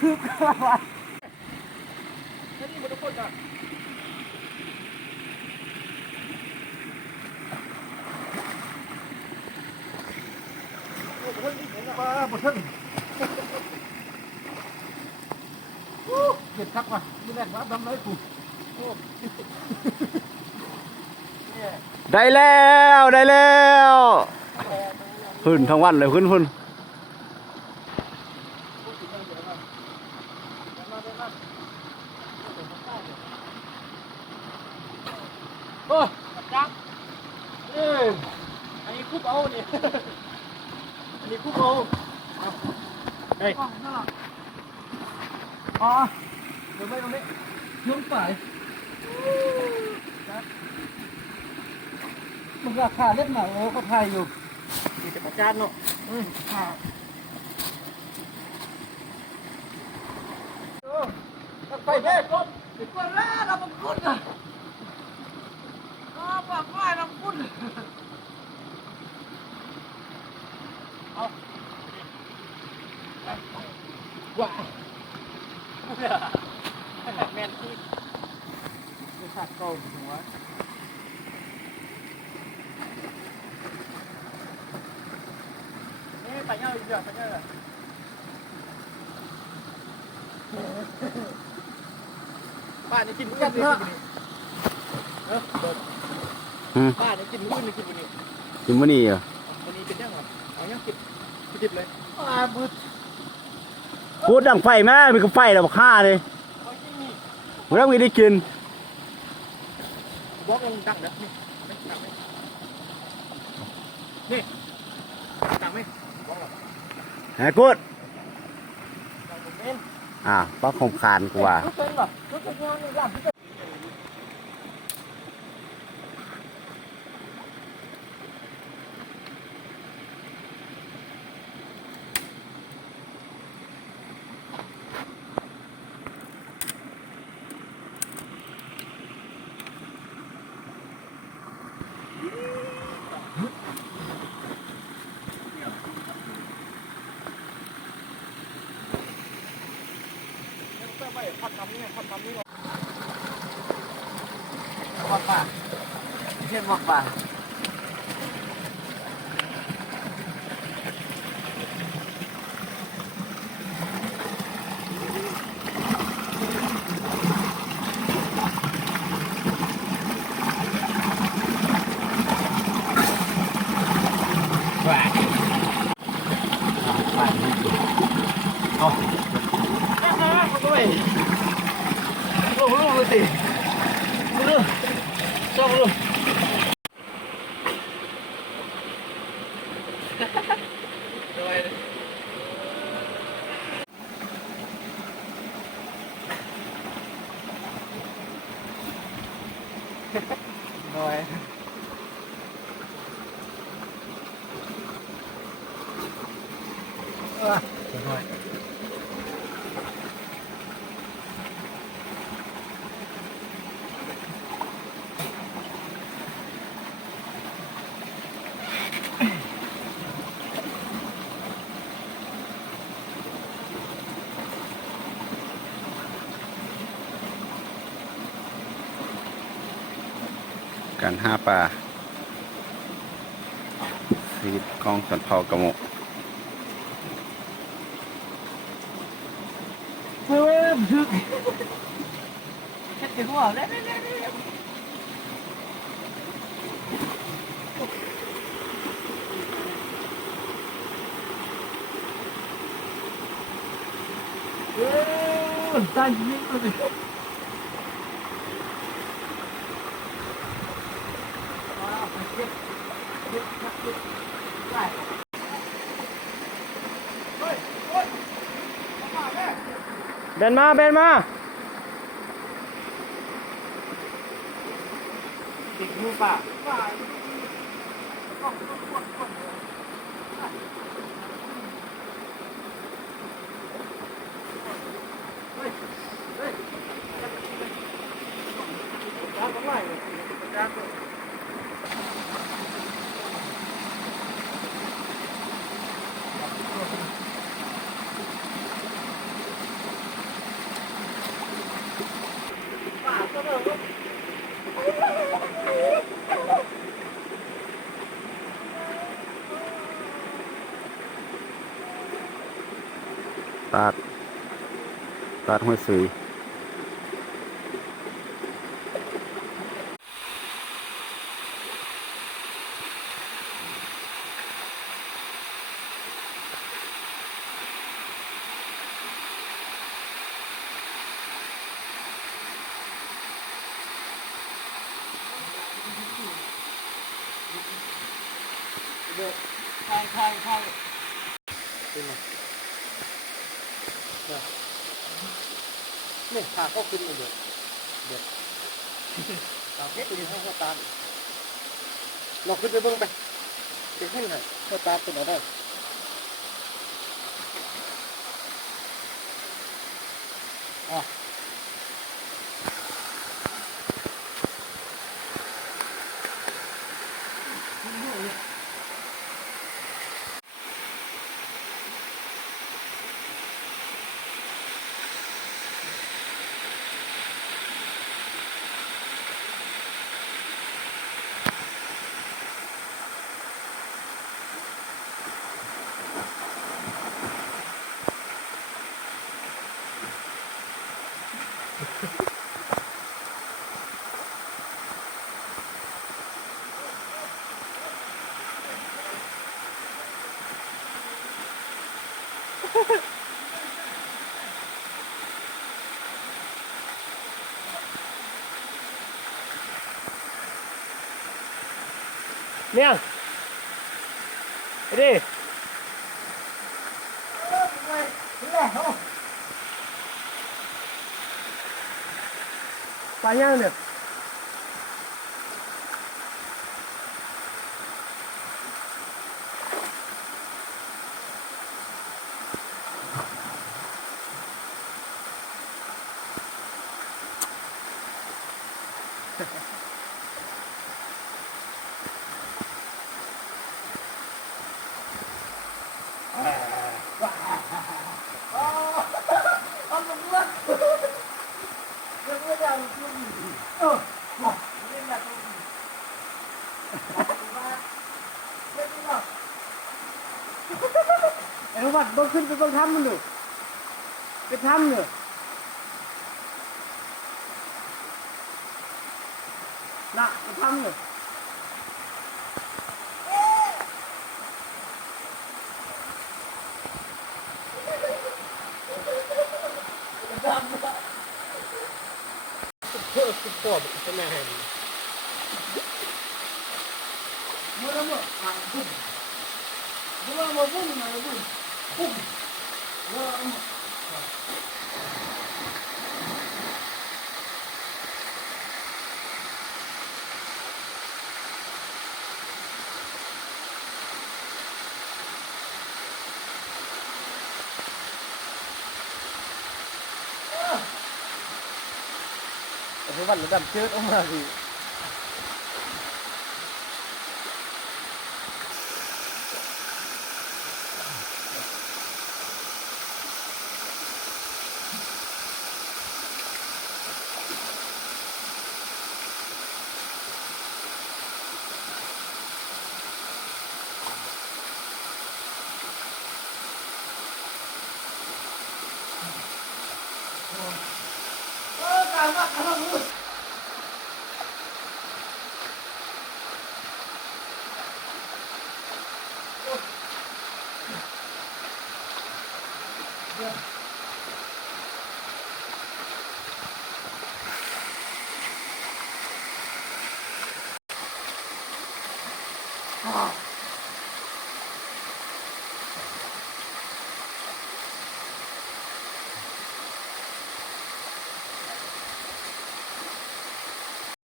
ทึกว่ะนี่มันทุกคนอ่ะมาบดทึกเก็บคักว่ะนี่แรกว่าดำเลยกูได้แล้วได้แล้วขึ้นทั้งวันเลยขึ้นโอ้จับอันนี้คุบเอาเนี่ยอันนี้คุบเอาเฮ้ยอ๋อเดี๋ยวไปตรงนี้ยุ่งไปมึงราคาเล็กหน่อยโอ้ก็ไทยอยู่มีแต่ประจานเนาะไปเด้ก้นก้นแล้วเราบังคุดอ่ะบังว่าเราคุดเอาว้าแมนที่จะขาดเก่าหัวนี่ไปเยอะเยอะไปเยอะบ้านนี่กินมื้อนี่บ้านนี่กินมื้อนี่กินมื้อนี่กินมื้อนี้อ่ะวันนี้เป็นยังไงเอายังกินดิบเลยบึดพูดดังไฟแม่มีกระไฟแล้วฆ่าเลยเมื่อกี้ได้กินบอกลงดังนะนี่นี่ดังไหมบอกหรอแหกกูดป้าคมคานกูว่าพัดน้ำนี่พัดน้ำนี่หรอวักป่าเช่นวักป่าลูกสิลูกชอบลูกน้อยน้อยการหาปลาสีกองสันเผากระหมกเพิ่มทึกแค่หัวเล่นตายยิ่งเลยเบนมาติดมือป่า ตาดห้วยสุยเด็กทางขึ้นมาเนี่ยขาเข้าขึ้นมาเด็กตามเพชรตัวนี้ให้เขาตามเราขึ้นไปเบิ่งไปเด็กขึ้นให้เขาตามตัวไหนได้อ่ะเนี่ยไปดิไปย่างเนี่ยไอ้วัดต้องขึ้นไปต้องทำมันดูไปทำเนี่ยนะไปทำเนี่ยสุดปอดเป็นไงมื่อเราบอกทางบุ้งเมื่อเราบุ้งมาบุ้งบุ้งเมื่อเราแต่วันระดับเชื้อออกมาสิการว่าอะไร啊！